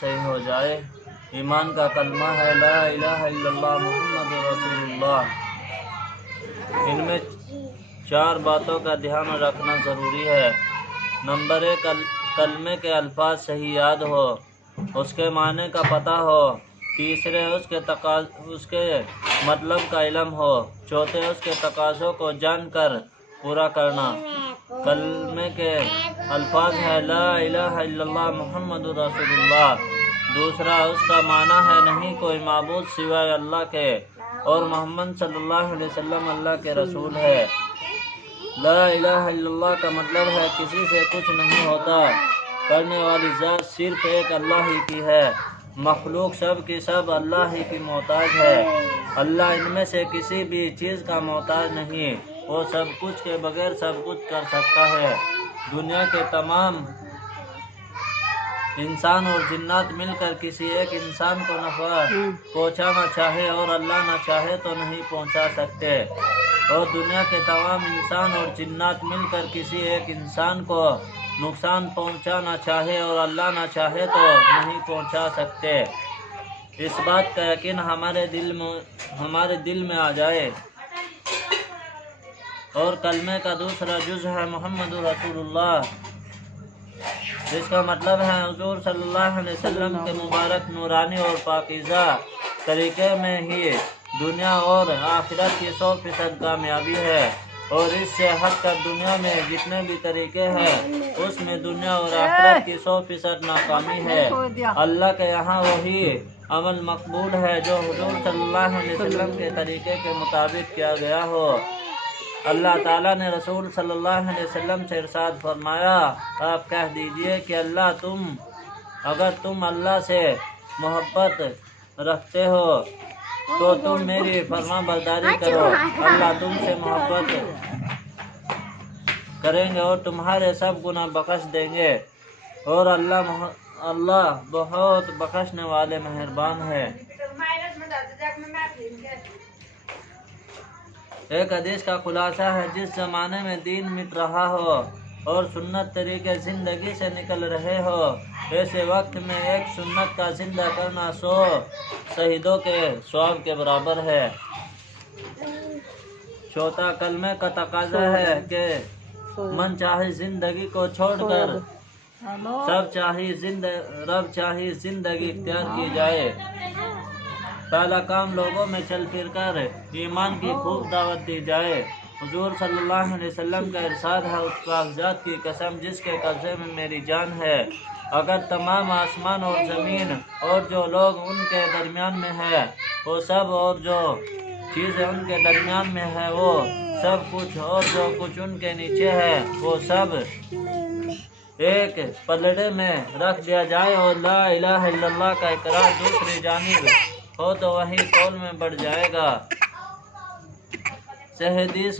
صحیح ہو جائے۔ ایمان کا کلمہ ہے لا الہ الا اللہ محمد رسول اللہ۔ ان میں 4 باتوں کا دھیان رکھنا ضروری ہے۔ نمبر 1، کلمے کے الفاظ صحیح یاد ہو، اس کے معنی کا پتہ ہو۔ تیسرے، اس کے مطلب کا علم ہو۔ چوتھے، اس کے تقاضوں کو جان کر پورا کرنا۔ کلمے کے الفاظ ہے لا الہ الا اللہ محمد رسول اللہ۔ دوسرا، اس کا معنی ہے نہیں کوئی معبود سوائے اللہ کے، اور محمد صلی اللہ علیہ وسلم اللہ کے رسول ہے۔ لا الہ الا اللہ کا مطلب ہے کسی سے کچھ نہیں ہوتا، کرنے والی ذات صرف ایک اللہ ہی کی ہے، مخلوق سب کی سب اللہ ہی کی محتاج ہے۔ اللہ ان میں سے کسی بھی چیز کا محتاج نہیں، وہ سب کچھ کے بغیر سب کچھ کر سکتا ہے۔ دنیا کے تمام انسان اور جنات مل کر کسی ایک انسان کو نفع پہنچانا چاہے اور اللہ نہ چاہے تو نہیں پہنچا سکتے، اور دنیا کے تمام انسان اور جنات مل کر کسی ایک انسان کو نقصان پہنچانا چاہے اور اللہ نہ چاہے تو نہیں پہنچا سکتے۔ اس بات کا یقین ہمارے دل میں آ جائے۔ اور کلمے کا دوسرا جز ہے محمد رسول اللہ، جس کا مطلب ہے حضور صلی اللہ علیہ وسلم کے مبارک نورانی اور پاکیزہ طریقے میں ہی دنیا اور آخرت کی 100% کامیابی ہے، اور اس سے ہٹ کر دنیا میں جتنے بھی طریقے ہیں اس میں دنیا اور آخرت کی 100% ناکامی ہے۔ اللہ کے یہاں وہی عمل مقبول ہے جو حضور صلی اللہ علیہ وسلم کے طریقے کے مطابق کیا گیا ہو۔ اللہ تعالیٰ نے رسول صلی اللہ علیہ وسلم سے ارشاد فرمایا، آپ کہہ دیجئے کہ اگر تم اللہ سے محبت رکھتے ہو تو تم میری فرما برداری کرو، اللہ تم سے محبت کریں گے اور تمہارے سب گناہ بخش دیں گے، اور اللہ بہت بخشنے والے مہربان ہے۔ ایک حدیث کا خلاصہ ہے، جس زمانے میں دین مٹ رہا ہو اور سنت طریقے زندگی سے نکل رہے ہو، ایسے وقت میں ایک سنت کا زندہ کرنا 100 شہیدوں کے ثواب کے برابر ہے۔ چوتھا، کلمے کا تقاضا ہے کہ من چاہے زندگی کو چھوڑ کر رب چاہے زندگی اختیار کی جائے۔ پہلا کام، لوگوں میں چل پھر کر ایمان کی خوب دعوت دی جائے۔ حضور صلی اللہ علیہ وسلم کا ارشاد ہے، اس کاغذات کی قسم جس کے قبضے میں میری جان ہے، اگر تمام آسمان اور زمین اور جو لوگ ان کے درمیان میں ہے وہ سب، اور جو چیزیں ان کے درمیان میں ہے وہ سب کچھ، اور جو کچھ ان کے نیچے ہے وہ سب ایک پلڑے میں رکھ دیا جائے، اور لا الہ الا اللہ کا اقرار دوسری جانب ہو تو وہی قول میں بڑھ جائے گا۔ حدیث